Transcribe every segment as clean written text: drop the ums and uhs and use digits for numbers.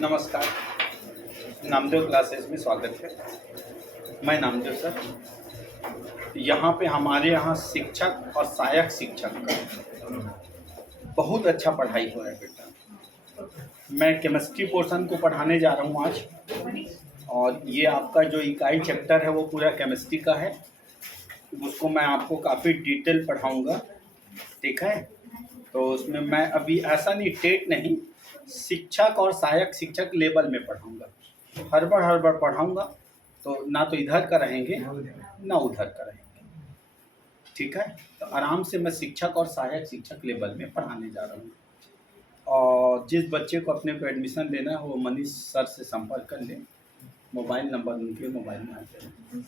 नमस्कार, नामदेव क्लासेस में स्वागत है। मैं नामदेव सर। यहाँ पे हमारे यहाँ शिक्षक और सहायक शिक्षक का बहुत अच्छा पढ़ाई हो रहा है बेटा। मैं केमिस्ट्री पोर्शन को पढ़ाने जा रहा हूँ आज, और ये आपका जो इकाई चैप्टर है वो पूरा केमिस्ट्री का है। उसको मैं आपको काफ़ी डिटेल पढ़ाऊँगा, ठीक है। तो उसमें मैं अभी ऐसा नहीं, टेट नहीं, शिक्षक और सहायक शिक्षक लेवल में पढ़ाऊंगा। हड़बड़ पढ़ाऊंगा, तो ना तो इधर का रहेंगे ना उधर का रहेंगे, ठीक है। तो आराम से मैं शिक्षक और सहायक शिक्षक लेवल में पढ़ाने जा रहा हूँ। और जिस बच्चे को अपने को एडमिशन लेना है वो मनीष सर से संपर्क कर ले। मोबाइल नंबर उनके मोबाइल में आ जाए,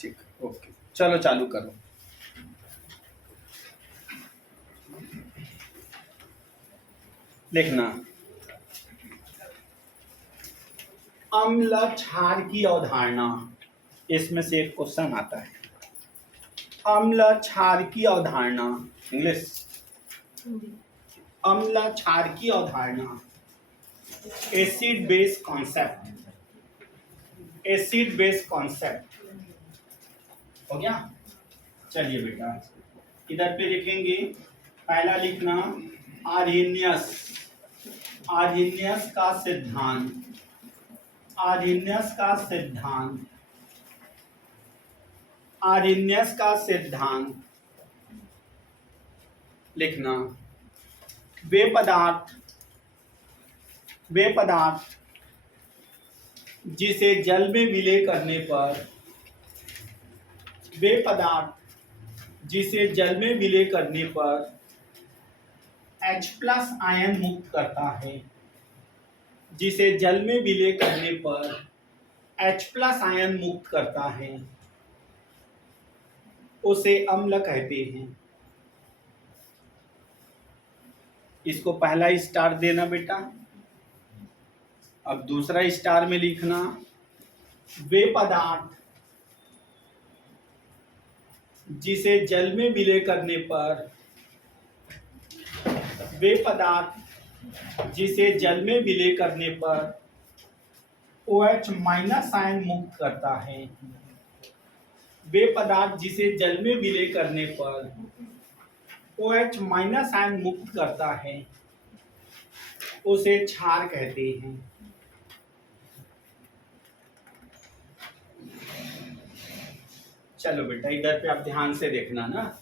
ठीक, ओके। चलो चालू करो। देखना, अम्ल क्षार की अवधारणा, इसमें से एक क्वेश्चन आता है। अम्ल क्षार की अवधारणा, इंग्लिश। अम्ल क्षार की अवधारणा, acid base concept. Acid base concept हो गया। चलिए बेटा, इधर पे लिखेंगे। पहला लिखना आर्हेनियस। आर्हेनियस का सिद्धांत। आर्हेनियस का सिद्धांत। आर्हेनियस का सिद्धांत लिखना। वे पदार्थ जिसे जल में विलय करने पर, वे पदार्थ जिसे जल में विलय करने पर H+ आयन मुक्त करता है, जिसे जल में विलय करने पर H+ आयन मुक्त करता है, उसे अम्ल कहते हैं। इसको पहला स्टार देना बेटा। अब दूसरा स्टार में लिखना, वे पदार्थ जिसे जल में विलय करने पर, वे पदार्थ जिसे जल में विलय करने पर OH- आयन मुक्त करता है। वे पदार्थ जिसे जल में विलय करने पर OH- आयन मुक्त करता है, उसे क्षार कहते हैं। चलो बेटा, इधर पे आप ध्यान से देखना ना,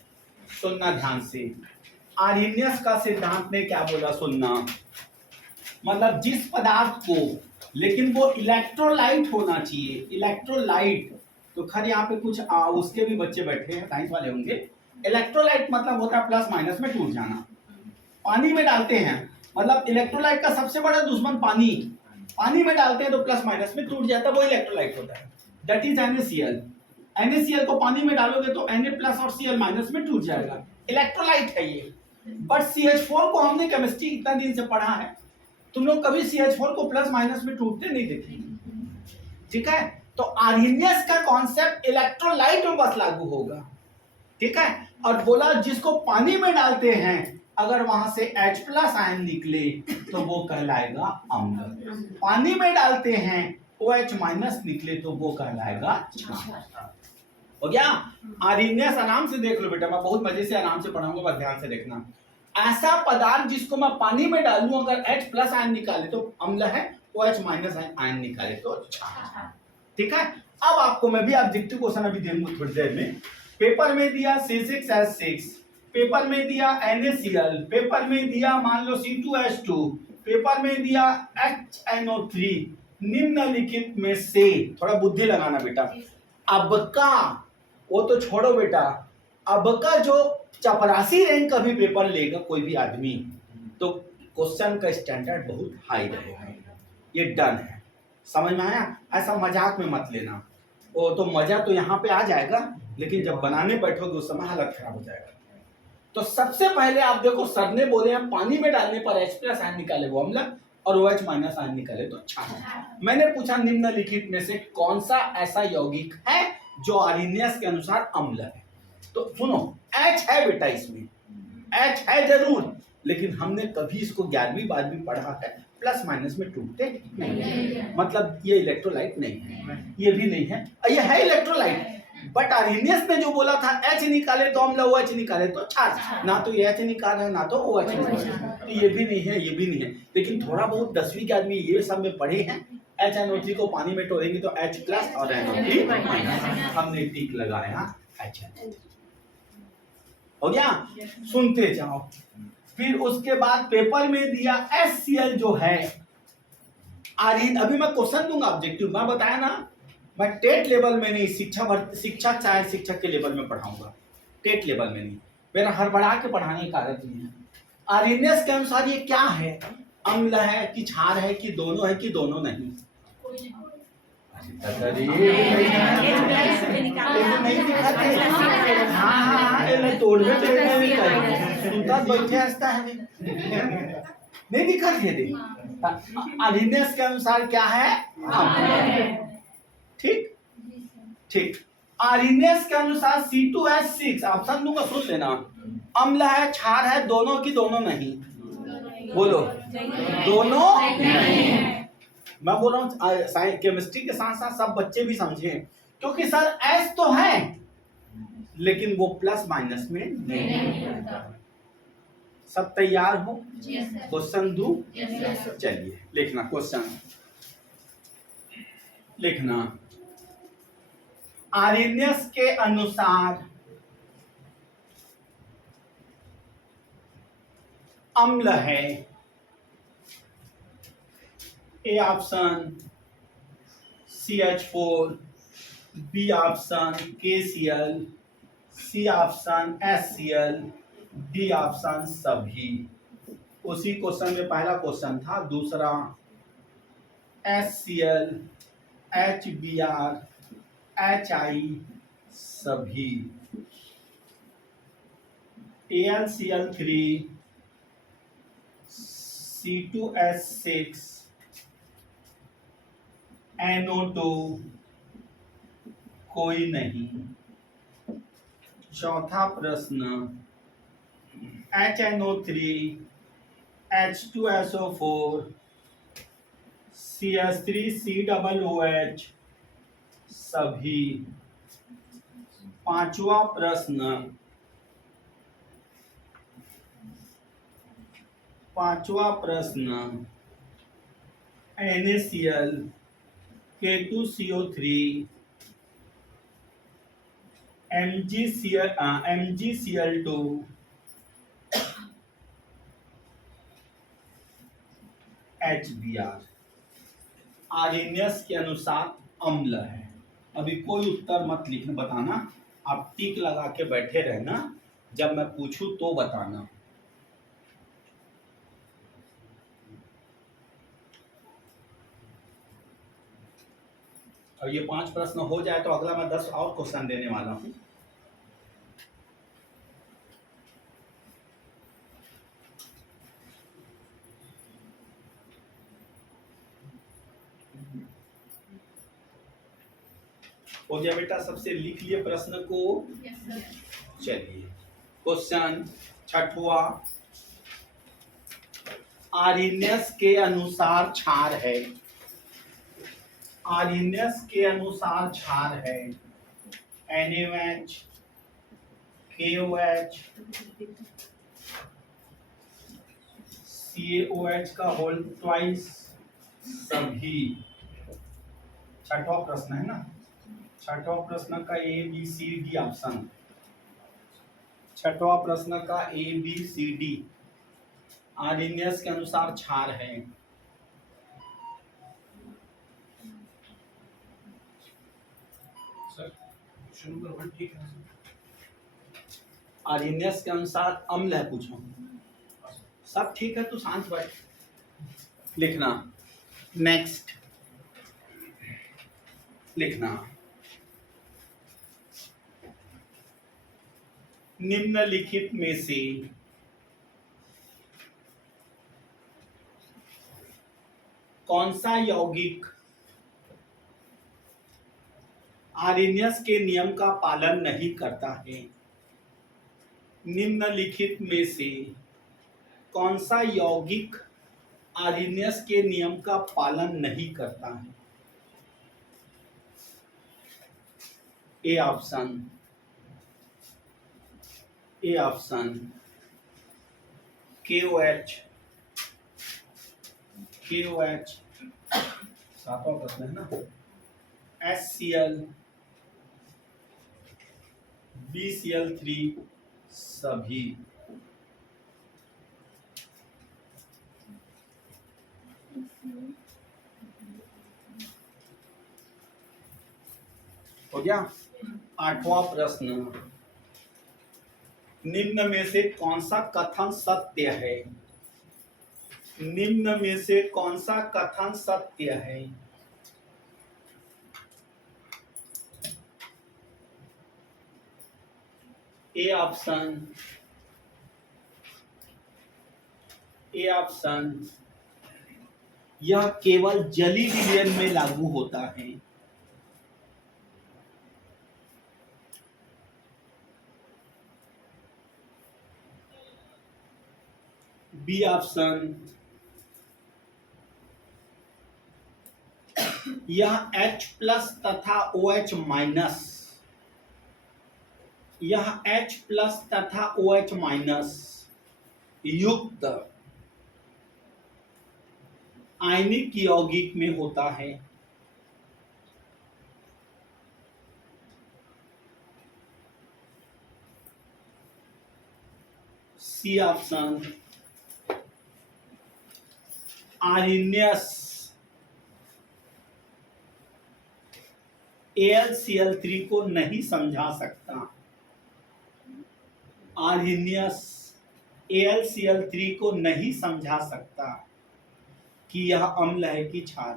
सुनना ध्यान से। आर्हेनियस का सिद्धांत ने क्या बोला, सुनना। मतलब जिस पदार्थ को, लेकिन वो इलेक्ट्रोलाइट होना चाहिए। इलेक्ट्रोलाइट तो खैर यहाँ पे कुछ उसके भी बच्चे बैठे हैं, साइंस वाले होंगे। इलेक्ट्रोलाइट मतलब होता है प्लस माइनस में टूट जाना। पानी में डालते हैं, मतलब इलेक्ट्रोलाइट का सबसे बड़ा दुश्मन पानी। पानी में डालते हैं तो प्लस माइनस में टूट जाता है, वो इलेक्ट्रोलाइट होता है। That is NaCl। NaCl को पानी में डालोगे तो Na+ और Cl- में टूट जाएगा, इलेक्ट्रोलाइट है ये। बट CH4 को हमने केमिस्ट्री इतना दिन से पढ़ा है, तुम लोग कभी CH4 को प्लस माइनस में टूटते नहीं देखे, ठीक है। तो आर्हेनियस का कॉन्सेप्ट इलेक्ट्रोलाइट में बस लागू होगा, ठीक है। और बोला जिसको पानी में डालते हैं, अगर वहां से H+ आयन निकले तो वो कहलाएगा अम्ल। पानी में डालते हैं OH- निकले तो वो कहलाएगा क्षार। हो गया। आर्हेनियस आराम से देख लो बेटा, मैं बहुत मजे से आराम से पढ़ाऊंगा, बस ध्यान से देखना। ऐसा पदार्थ जिसको मैं पानी में डालूं, अगर H+ आयन निकाले तो अम्ल है, OH- आयन निकाले तो क्षार, ठीक है। अब आपको मैं भी ऑब्जेक्टिव क्वेश्चन अभी दूंगा थोड़ी देर में। पेपर में दिया C6H6, पेपर में दिया NaCl, पेपर में दिया मान लो C2H2, पेपर में दिया HNO3। निम्नलिखित में से, थोड़ा बुद्धि लगाना बेटा, अब का, वो तो छोड़ो बेटा, अब का जो चपरासी रैंक का भी पेपर लेगा कोई भी आदमी, तो क्वेश्चन का स्टैंडर्ड बहुत हाई रहेगा। ये डन है, समझ में आया। ऐसा मजाक में मत लेना, वो तो मजा तो यहाँ पे आ जाएगा, लेकिन जब बनाने बैठोगे उस समय हालत खराब हो जाएगा। तो सबसे पहले आप देखो, सर ने बोले हैं पानी में डालने पर H+ आयन निकाले वो अम्ल, और OH- आयन निकाले तो क्षार। मैंने पूछा निम्नलिखित में से कौन सा ऐसा यौगिक है जो आर्हेनियस के अनुसार अम्ल है। तो सुनो, H है बेटा, इसमें H है जरूर, लेकिन हमने कभी इसको 11वीं 12वीं पढ़ा है प्लस माइनस में टूटते नहीं, मतलब ये इलेक्ट्रोलाइट नहीं है, ये भी नहीं है, ये है इलेक्ट्रोलाइट। बट आर्हेनियस ने जो बोला था H निकाले तो अम्ल, OH निकाले तो क्षार, ना तो ये H निकाल रहा है ना तो OH निकाल रहा है, तो ये भी नहीं है, ये भी नहीं है। लेकिन थोड़ा बहुत 10वीं के आदमी ये सब में पढ़े हैं, HNO3 को पानी में तोड़ेंगे तो H प्लस और NO3 माइनस, हमने टिक लगाया HNO3। हो गया, सुनते जाओ। फिर उसके बाद पेपर में दिया HCl जो है अभी मैं क्वेश्चन दूंगा ऑब्जेक्टिव, मैं बताया ना, मैं टेट लेवल में नहीं, शिक्षक चाहे शिक्षक के लेवल में पढ़ाऊंगा, टेट लेवल में नहीं, मेरा हड़बड़ा के पढ़ाने का आदत नहीं है। आर्हेनियस के अनुसार ये क्या है, अम्ल है कि क्षार है कि दोनों है कि दोनों नहीं? नहीं दिक्कत है। आर्हेनियस के अनुसार क्या है, ठीक ठीक। आर्हेनियस के अनुसार C2H6, ऑप्शन दूंगा सुन लेना, अम्ल है क्षार है दोनों की दोनों नहीं? बोलो दोनों नहीं। मैं बोल रहा हूँ केमिस्ट्री के साथ साथ सब बच्चे भी समझे, क्योंकि सर एस तो है लेकिन वो प्लस माइनस में नहीं। सब तैयार हो? क्वेश्चन दू? चलिए लिखना, क्वेश्चन लिखना। आर्हेनियस के अनुसार अम्ल है, A option CH4, B option KCl, C option HCl, D option सभी। उसी क्वेश्चन में पहला क्वेश्चन था, दूसरा HCl, HBr, HI सभी, AlCl3, C2H6, NO2 कोई नहीं। चौथा प्रश्न HNO3, H2SO4, CH3COOH सभी। पांचवा प्रश्न NaCl, K2CO3, MgCl2, HBr। Arrhenius के अनुसार अम्ल है। अभी कोई उत्तर मत लिखना, बताना, आप टिक लगा के बैठे रहना, जब मैं पूछूं तो बताना। और ये 5 प्रश्न हो जाए तो अगला मैं 10 और क्वेश्चन देने वाला हूं। हो गया बेटा, सबसे लिख लिए प्रश्न को? चलिए क्वेश्चन छठवा, आर्हेनियस के अनुसार क्षार है, आर्हेनियस के अनुसार क्षार है NaOH, KOH, CaOH का होल ट्वाइस सभी। छठवा प्रश्न है ना, छठवा प्रश्न का ABCD ऑप्शन, छठवा प्रश्न का ABCD आर्हेनियस के अनुसार क्षार है। सर शुरू करो, ठीक है। आर्हेनियस के अनुसार अम्ल है, पूछो सब ठीक है तो शांत बैठ लिखना। नेक्स्ट लिखना, निम्नलिखित में से कौन सा यौगिक आर्हेनियस के नियम का पालन नहीं करता है? निम्नलिखित में से कौन सा यौगिक आर्यनियस के नियम का पालन नहीं करता है? ए ऑप्शन KOH सातवां प्रश्न है ना, HCl BCl3 सभी। हो गया। आठवां प्रश्न, निम्न में से कौन सा कथन सत्य है? निम्न में से कौन सा कथन सत्य है? ए ऑप्शन यह केवल जली विलयन में लागू होता है। बी ऑप्शन यह H प्लस तथा OH माइनस, यह H प्लस तथा OH माइनस युक्त आयनिक यौगिक में होता है। सी ऑप्शन आर्यनियस AlCl3 को नहीं समझा सकता। आर्यनियस AlCl3 को नहीं समझा सकता कि यह अम्ल है कि क्षार।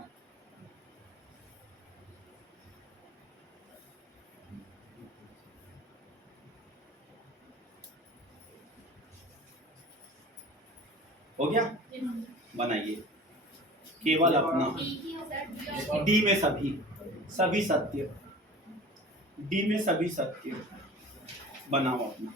हो गया, बनाइए केवल अपना डी में सभी सत्य, डी में सभी सत्य बनाओ अपना।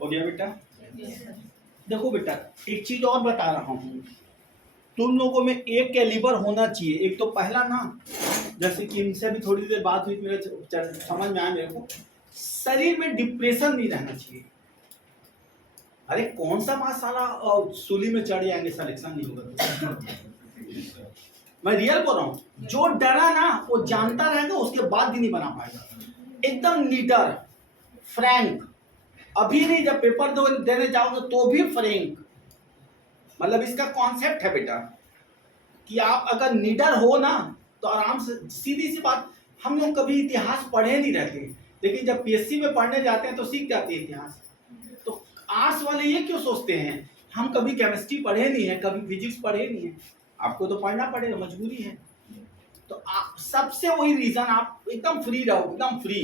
हो गया बेटा? देखो बेटा, एक चीज और बता रहा हूँ, तुम लोगों में एक कैलिबर होना चाहिए। एक तो पहला ना, जैसे कि इनसे भी थोड़ी देर बात हुई, मेरे समझ में आया मेरे को, शरीर में डिप्रेशन नहीं रहना चाहिए। अरे कौन सा मसाला सूली में चढ़ जाएंगे, सिलेक्शन नहीं होगा। मैं रियल बोल रहा हूँ, जो डरा ना वो जानता रहेगा, उसके बाद भी नहीं बना पाएगा। एकदम नीडर, फ्रैंक, अभी नहीं, जब पेपर देने जाओगे तो भी फ्रैंक। मतलब इसका कॉन्सेप्ट है बेटा कि आप अगर नीडर हो ना तो आराम से, सीधी सी बात, हम लोग कभी इतिहास पढ़े नहीं रहते, लेकिन जब PSC में पढ़ने जाते हैं तो सीख जाते हैं इतिहास। तो आर्ट्स वाले ये क्यों सोचते हैं हम कभी केमिस्ट्री पढ़े नहीं है, कभी फिजिक्स पढ़े नहीं है, आपको तो पढ़ना पड़ेगा, मजबूरी है। तो आप सबसे वही रीजन, आप एकदम फ्री रहो, एकदम फ्री,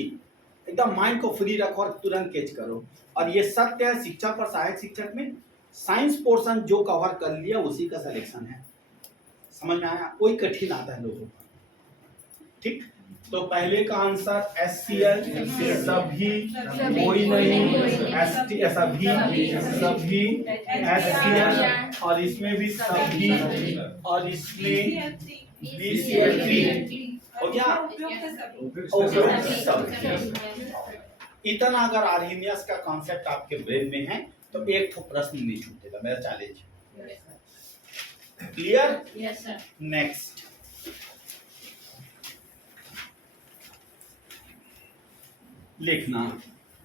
एकदम माइंड को फ्री रखो और तुरंत कैच करो। और ये सत्य है, शिक्षक और सहायक शिक्षक में साइंस पोर्शन जो कवर कर लिया उसी का सिलेक्शन है। समझ में आया? कोई कठिन आता है लोगों को, ठीक। तो पहले का आंसर SCL सभी, कोई नहीं, ST सभी, सभी SCL, और इसमें भी सभी, और इसमें BCL3 हो गया। इतना अगर आर्हीनियस का कॉन्सेप्ट आपके ब्रेन में है तो एक तो प्रश्न नहीं छूटेगा, मेरा challenge. Clear? Yes sir. Next लिखना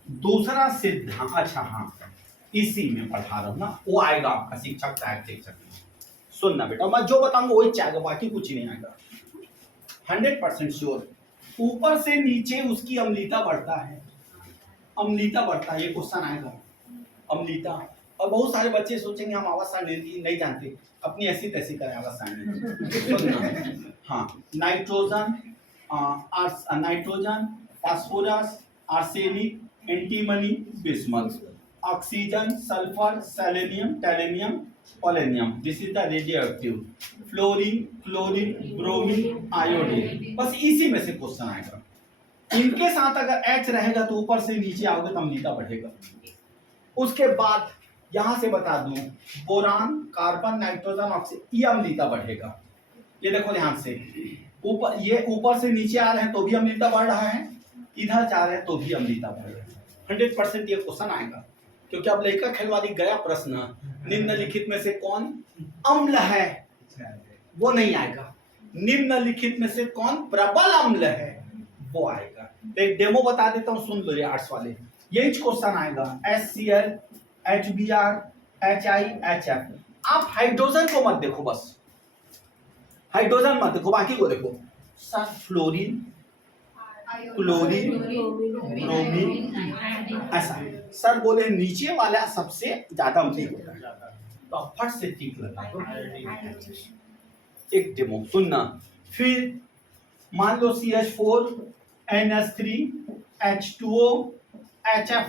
दूसरा सिद्धांत। अच्छा हाँ, इसी में पढ़ा रहा हूं ना, वो आएगा आपका शिक्षक सहायक शिक्षक में। सुनना बेटा, मैं जो बताऊंगा वही चाहेगा, बाकी कुछ नहीं आएगा, 100% श्योर। ऊपर से नीचे उसकी अम्लीता बढ़ता है, अम्लीता बढ़ता है, ये क्वेश्चन आएगा, अम्लीता। और बहुत सारे बच्चे सोचेंगे हम आवाज सारणी नहीं जानते, अपनी ऐसी तैसी करें आवाज सारणी। हाँ, nitrogen, nitrogen, phosphorus, arsenic, antimony, bismuth, oxygen, sulphur, selenium, tellurium, polonium, this is the radioactive, fluorine, chlorine, bromine, iodine. बस इसी में से क्वेश्चन आएगा। इनके साथ अगर H रहेगा तो ऊपर से नीचे आओगे तो अम्लीता बढ़ेगा। उसके बाद यहां से बता दूं, बोरान, कार्बन, नाइट्रोजन, ऑक्सीजन, ये अम्लीता बढ़ेगा। ये देखो ध्यान से, ऊपर, ये ऊपर से नीचे आ रहे हैं तो भी अम्लीता बढ़ रहा है, इधर जा रहे हैं तो भी अम्लीता बढ़ रहा है। 100% ये क्वेश्चन आएगा, क्योंकि अब लड़का खिलवाड़ी गया प्रश्न, निम्नलिखित में से कौन अम्ल है, वो नहीं आएगा। निम्नलिखित में से कौन प्रबल अम्ल है, वो आएगा। तो एक डेमो बता देता हूँ, सुन लो, ये आर्ट्स वाले, यही क्वेश्चन आएगा। HCl, HBr, HI, HF। आप हाइड्रोजन को मत देखो, बस हाइड्रोजन मत देखो, बाकी को देखो। सर फ्लोरीन, क्लोरीन, ब्रोमीन, ऐसा। सर बोले नीचे वाला सबसे ज्यादा अम्लीय होता है, तो आप फट से टिक लगा दो। एक डेमो सुनना। फिर मान लो CH4, NH3, H2O, HF।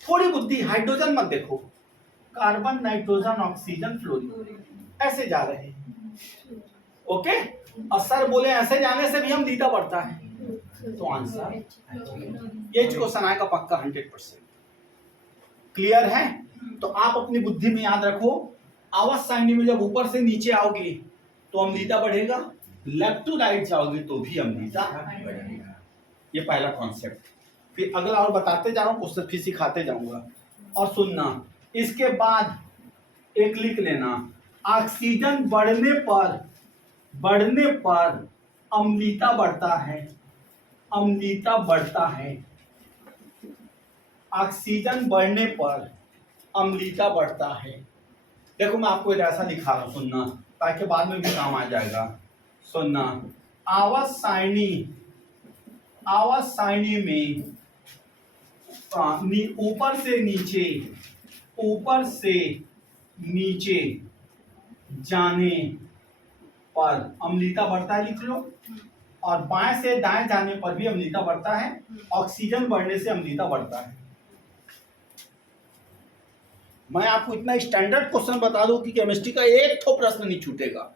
थोड़ी बुद्धि, हाइड्रोजन मत देखो, कार्बन, नाइट्रोजन, ऑक्सीजन, फ्लोरीन, ऐसे जा रहे हैं। ओके, और सर बोले ऐसे जाने से भी अम्लीता बढ़ता है, तो आंसर ये क्वेश्चन आएगा पक्का 100%। क्लियर है? तो आप अपनी बुद्धि में याद रखो, आवाज सारणी में जब ऊपर से नीचे आओगे तो अम्लीता बढ़ेगा, लेफ्ट टू राइट जाओगे तो भी अम्लीता बढ़ेगा। ये पहला कॉन्सेप्ट। फिर अगला और बताते जा रहा हूँ, क्वेश्चन फिर सिखाते जाऊंगा। और सुनना, इसके बाद एक लिख लेना, ऑक्सीजन बढ़ने पर अम्लीता बढ़ता है, अम्लीता बढ़ता है। ऑक्सीजन बढ़ने पर अम्लीता बढ़ता है। देखो मैं आपको ऐसा लिखा रहा हूं, सुनना, ताकि बाद में भी काम आ जाएगा। सुनना, आवाज सारणी में ऊपर से नीचे जाने पर अम्लीता बढ़ता है, लिख लो। और बाएं से दाएं जाने पर भी अम्लीता बढ़ता है, ऑक्सीजन बढ़ने से अम्लीता बढ़ता है। मैं आपको इतना स्टैंडर्ड क्वेश्चन बता दूं कि केमिस्ट्री का एक तो प्रश्न नहीं छूटेगा।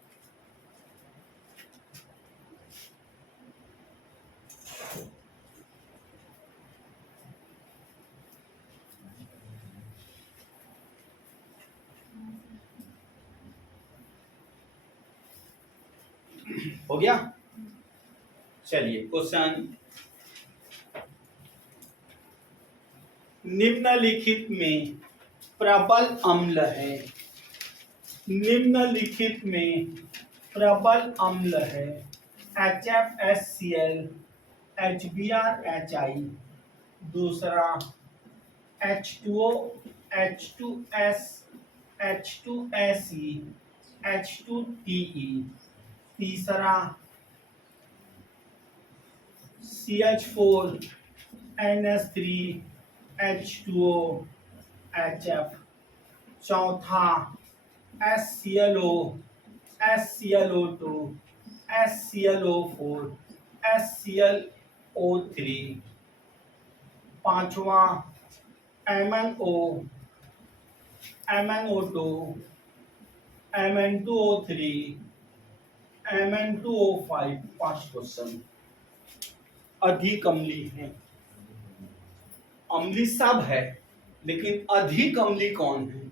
हो गया? चलिए क्वेश्चन, निम्नलिखित में प्रबल अम्ल है, निम्नलिखित में प्रबल अम्ल है, HF, HCl, HBr, HI, दूसरा H2O, H2S, H2Se, H2Te, तीसरा CH4, NH3, H2O, HF, चौथा HClO, HClO2, HClO4, HClO3, पांचवा MnO, MnO2, Mn2O3, Mn2O5। 5 question. अधिक अम्ली है, अम्ली सब है लेकिन अधिक अम्ली कौन है?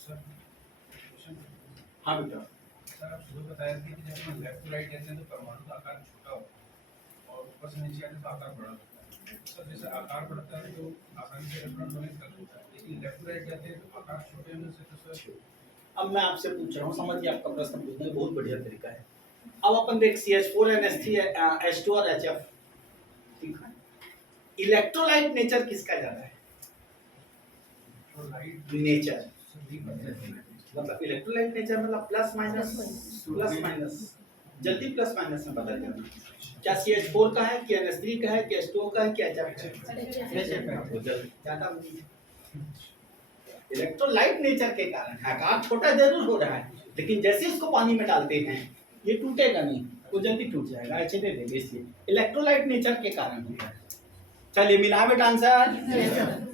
Sir question. हाँ बेटा। सर आप शुरू बताया थे कि जब हम लेफ्ट टू राइट जाते हैं तो परमाणु का आकार छोटा होता है और ऊपर से नीचे आते हैं तो आकार बड़ा होता है। सर जैसे आकार बढ़ता है तो आसानी से इलेक्ट्रॉन डोनेट कर सकता है, लेकिन लेफ्ट टू राइट जाते हैं तो आकार छोटे होने से तो सर अब मैं आपसे पूछ रहा हूँ, समझिए आपका प्रश्न पूछने का बहुत बढ़िया तरीका है। अब अपन देख CH4 NH3 H2 और HF, ठीक है। इलेक्ट्रोलाइट नेचर किसका ज्यादा है? और लाइट नेचर सर वीक होता है। मतलब इलेक्ट्रोलाइट नेचर मतलब प्लस माइनस, जल्दी प्लस माइनस में बदल जाना। क्या CH4 का है कि NH3 का है कि H2O का है कि HF का है? ज्यादा इलेक्ट्रोलाइट नेचर के कारण आकार छोटा जरूर हो रहा है, लेकिन जैसे इसको पानी में डालते हैं ये टूटेगा नहीं, वो जल्दी टूट जाएगा, अच्छे दे देंगे, इसलिए इलेक्ट्रोलाइट नेचर के कारण होता है। चलिए मिला बेटा आंसर।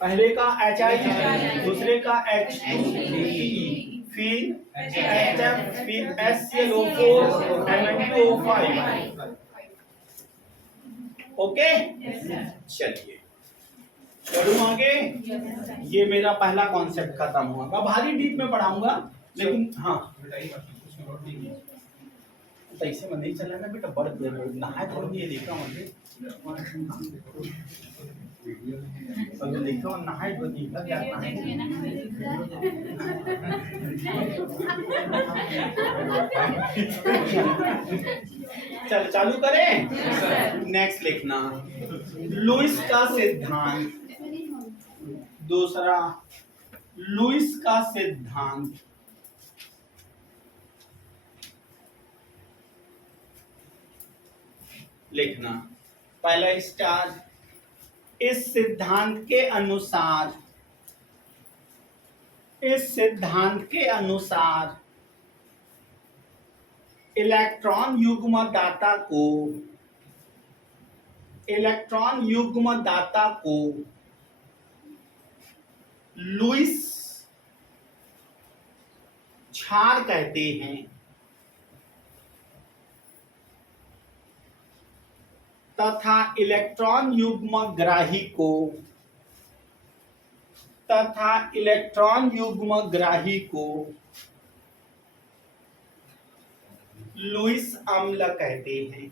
पहले का HI, दूसरे का H2, फिर HF, फिर HClO4, Mn2O5। ओके, चलिए बढ़ूं आगे। ये मेरा पहला कॉन्सेप्ट खत्म हुआ। मैं भारी डीप में पढ़ाऊंगा, लेकिन हाँ बताइए बात उसमें और नहीं है। तो ऐसे में नहीं चला ना बेटा, बड़ नहाए थोड़ी नहीं देखा मुझे अगर देखा और नहाए तो देखा जाता है। चल चालू करें। नेक्स्ट लिखना, लुईस का सिद्धांत। दूसरा लुईस का सिद्धांत। लिखना पहला स्टार। इस सिद्धांत के अनुसार, इस सिद्धांत के अनुसार इलेक्ट्रॉन युग्म दाता को, इलेक्ट्रॉन युग्म दाता को लुईस क्षार कहते हैं तथा इलेक्ट्रॉन युग्म ग्राही को, तथा इलेक्ट्रॉन युग्म ग्राही को लुईस अम्ल कहते हैं।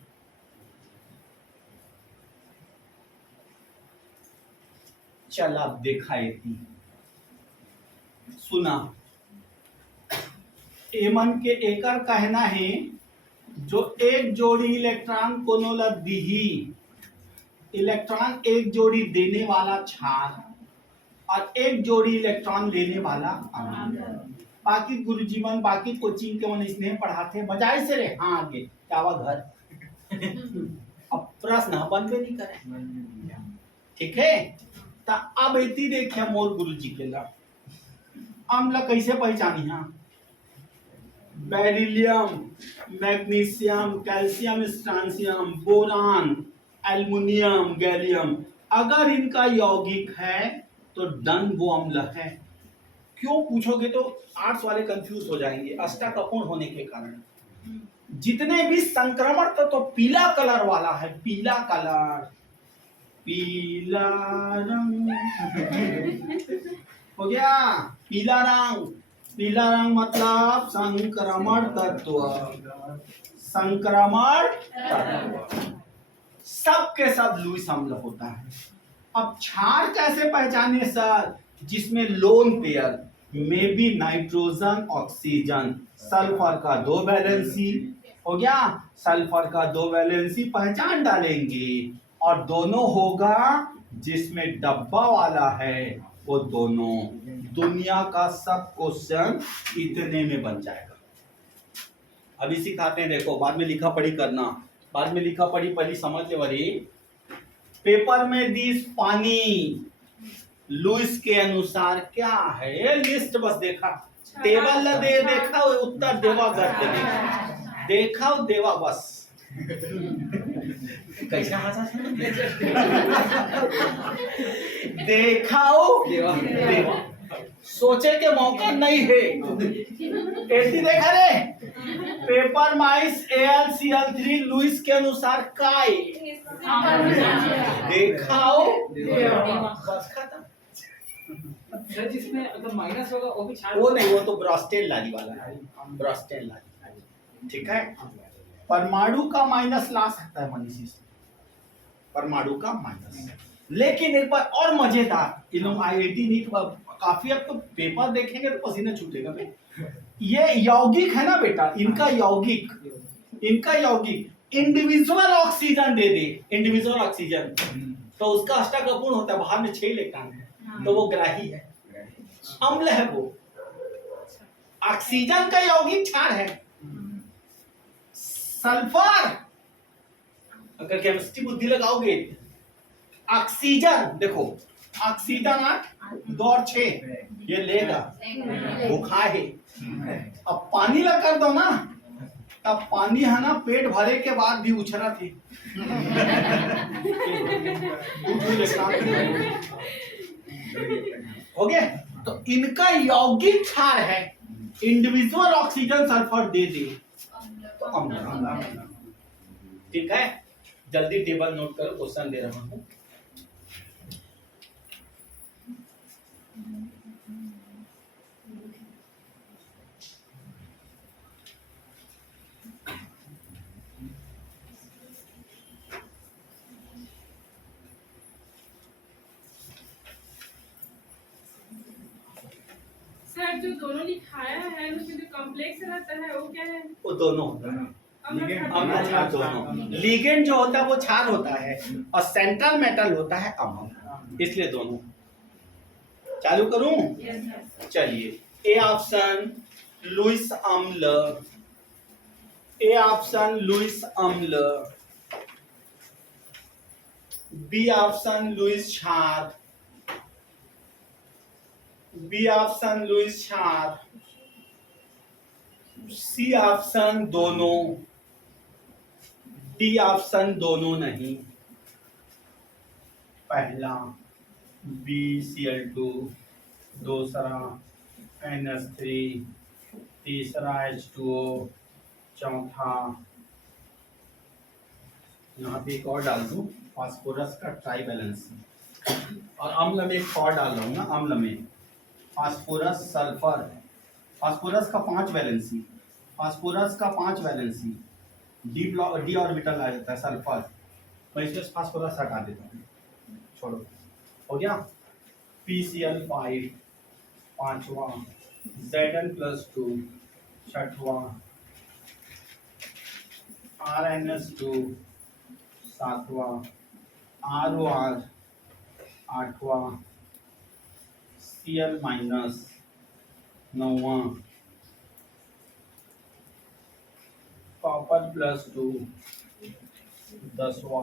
चल अब देखा इतनी सुना। एमन के एकर कहना है जो एक जोड़ी इलेक्ट्रॉन को नोला दीही इलेक्ट्रॉन एक जोड़ी देने वाला क्षार और एक जोड़ी इलेक्ट्रॉन लेने वाला अणु। बाकी गुरुजीवन बाकी कोचिंग के मन इसने पढ़ाते बजाय से रे। हाँ आगे क्या हुआ घर अब प्रश्न बन भी नहीं करे। ठीक है तो अब इतनी देखिए मोर गुरुजी के ला अम्ल कैसे पहचानी। हाँ beryllium magnesium calcium strontium boron aluminium gallium अगर इनका यौगिक है तो डन वो अम्ल है। क्यों पूछोगे तो आर्ट्स वाले कंफ्यूज हो जाएंगे अष्टक अपूर्ण होने के कारण। जितने भी संक्रमण तो पीला कलर वाला है पीला कलर पीला रंग हो गया। पीला रंग मतलब संक्रमण तत्व संक्रमण सब के सब लुईस अम्ल होता है। अब क्षार कैसे पहचाने सर जिसमें लोन पेयर में भी नाइट्रोजन ऑक्सीजन सल्फर का 2 वैलेंसी हो गया। सल्फर का 2 वैलेंसी पहचान डालेंगे और दोनों होगा जिसमें डब्बा वाला है वो दोनों। दुनिया का सब क्वेश्चन इतने में बन जाएगा। अभी सिखाते हैं देखो बाद में लिखा पढ़ी करना। बाद में लिखा पढ़ी पहली समझ ले वरी पेपर में दिस पानी लुईस के अनुसार क्या है लिस्ट बस देखा टेबल दे देखा उत्तर देवा करते देखा देवा बस कैसा हंसा देखाओ देवा सोचे के मौका नहीं है। ऐसी देखा रे पेपर माइस AlCl3 लुईस के अनुसार काय देखाओ बस खत्म। सर जिसमें अगर माइनस होगा वो भी छाड़ वो नहीं वो तो ब्रास्टेन लाली वाला है ब्रास्टेन लाली। ठीक है परमाणु का माइनस ला सकता है मनीषी परमाणु का माइनस। लेकिन एक बार और मजेदार इन लोग IIT नीट काफी अब तो पेपर देखेंगे तो पसीना छूटेगा बे। ये यौगिक है ना बेटा इनका यौगिक इंडिविजुअल ऑक्सीजन दे दे इंडिविजुअल ऑक्सीजन तो उसका अष्टक अपूर्ण होता है बाहर में 6 इलेक्ट्रॉन है तो वो ग्राही है अम्ल है वो। ऑक्सीजन का यौगिक क्षार है। सल्फर अगर केमिस्ट्री बुद्धि लगाओगे ऑक्सीजन देखो ऑक्सीजन 8 2 और 6 ये लेगा भूखा है। अब पानी लग कर दो ना तब पानी है ना पेट भरे के बाद भी उछरा थी हो गया। तो इनका यौगिक क्षार है इंडिविजुअल ऑक्सीजन सल्फर दे दे तो अम्ल। ठीक है जल्दी टेबल नोट करो क्वेश्चन दे रहा हूं। सर जो दोनों लिखाया है उसमें जो कॉम्प्लेक्स रहता है वो क्या है? वो दोनों होता है अम्ल दोनों। लिगेंड जो होता है वो क्षार होता है और सेंट्रल मेटल होता है अम्ल इसलिए दोनों। चालू करूं चलिए ए ऑप्शन लुईस अम्ल ए ऑप्शन लुईस अम्ल बी ऑप्शन लुईस क्षार बी ऑप्शन लुईस क्षार सी ऑप्शन दोनों डी ऑप्शन दोनों नहीं। पहला BCl2 दूसरा NH3 तीसरा H2O चौथा यहाँ पे एक और डाल दूं फास्फोरस का ट्राइवैलेंसी और अम्ल में एक और डाल रहा हूँ ना अम्ल में फास्फोरस सल्फर फास्फोरस का 5 वैलेंसी फास्फोरस का 5 वैलेंसी डी ऑर्बिटल आ जाता है सल्फर मैं इसमें फास्फोरस हटा देता हूँ छोड़ो हो गया। PCl5 पांचवा, Zn+2 छठवा, RnS2 सातवा, ROR आठवा, Cl- नौवा, Copper+2 दसवा,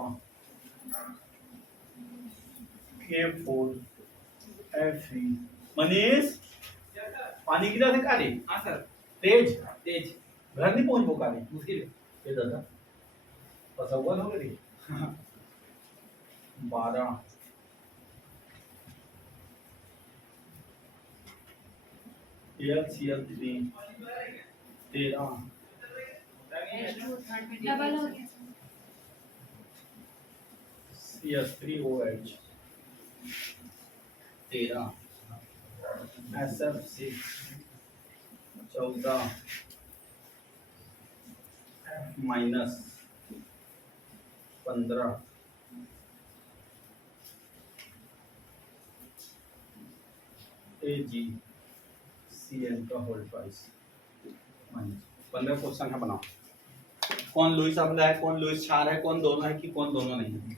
K4Fe। मनीष पानी गिरा थे काले हाँ सर तेज तेज घर नहीं पहुंच वो काले मुश्किल है ये दादा पसौल हो गई 12 CL3 13 डबल हो गया CS3OH 13 SF6 14 माइनस 15 AgCl का होल ट्वाइस माइनस 15 क्वेश्चन है बनाओ। कौन लुईस अम्ल है, कौन लुईस क्षार है, कौन दोनों है कि कौन दोनों नहीं है।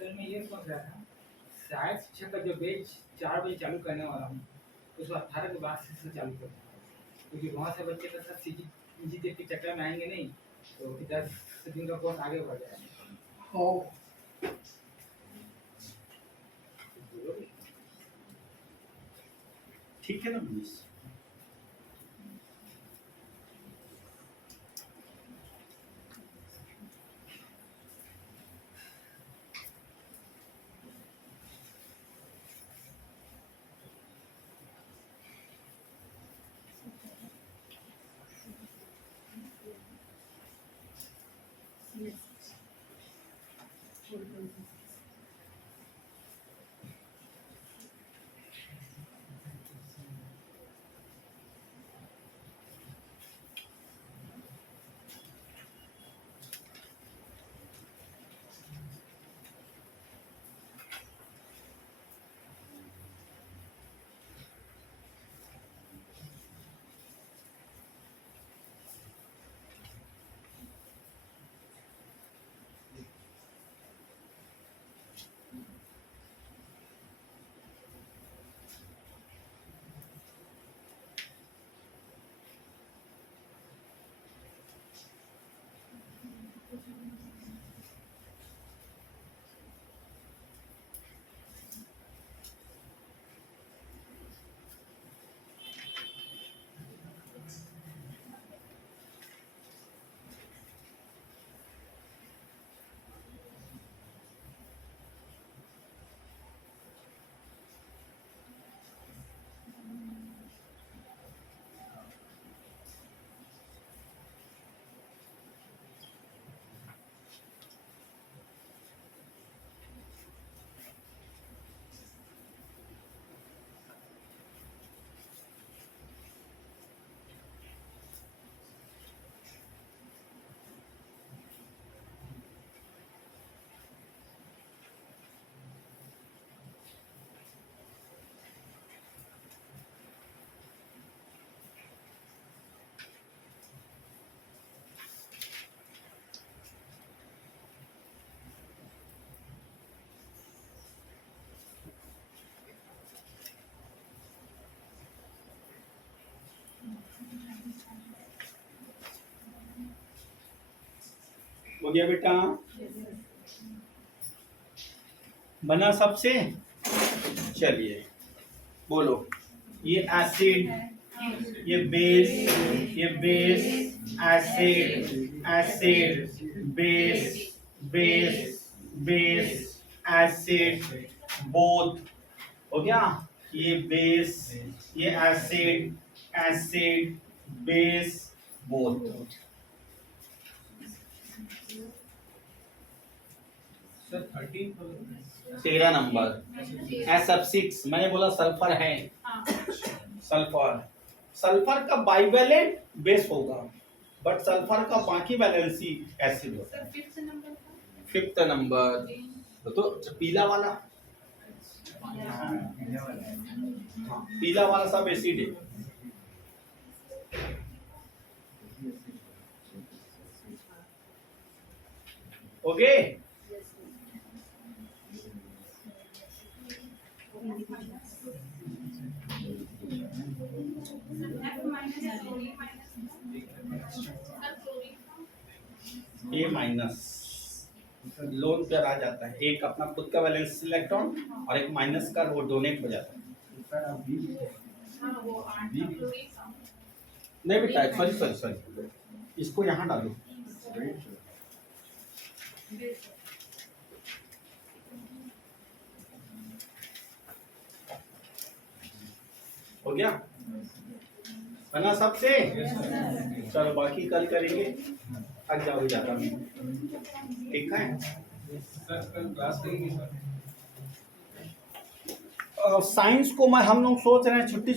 सर मैं ये सोच रहा था शायद शिक्षक का जो बैच 4 बजे चालू करने वाला हूँ उसको 18 के बाद से चालू कर क्योंकि वहाँ से बच्चे तो सब सीजी के चक्कर में आएंगे नहीं तो 10 दिन का कोर्स आगे बढ़ जाएगा। ठीक है ना मनीष। हो गया बेटा, बना सबसे। चलिए बोलो, ये एसिड ये बेस, ये base, acid, acid, base, base, base, acid, both. हो गया? ये बेस, ये acid, acid, base, both. Sir 13 13 number SF6। मैंने बोला सल्फर है, सल्फर, सल्फर का बाइवेलेंट बेस होगा, बट सल्फर का बाकी वैलेंसी एसिड होता है। फिफ्थ नंबर तो पीला वाला, हाँ, पीला वाला सब एसिड है। ओके, ए माइनस लोन पेयर आ जाता है, एक अपना खुद का वैलेंस इलेक्ट्रॉन और एक माइनस का वो डोनेट हो जाता है। नहीं बेटा, सॉरी सॉरी सॉरी, इसको यहाँ डालो। हो गया बना सबसे? चलो बाकी कल करेंगे, थक जाओगे ज्यादा। ठीक है सर कल क्लास करेंगे सर। साइंस को मैं हम लोग सोच रहे हैं छुट्टी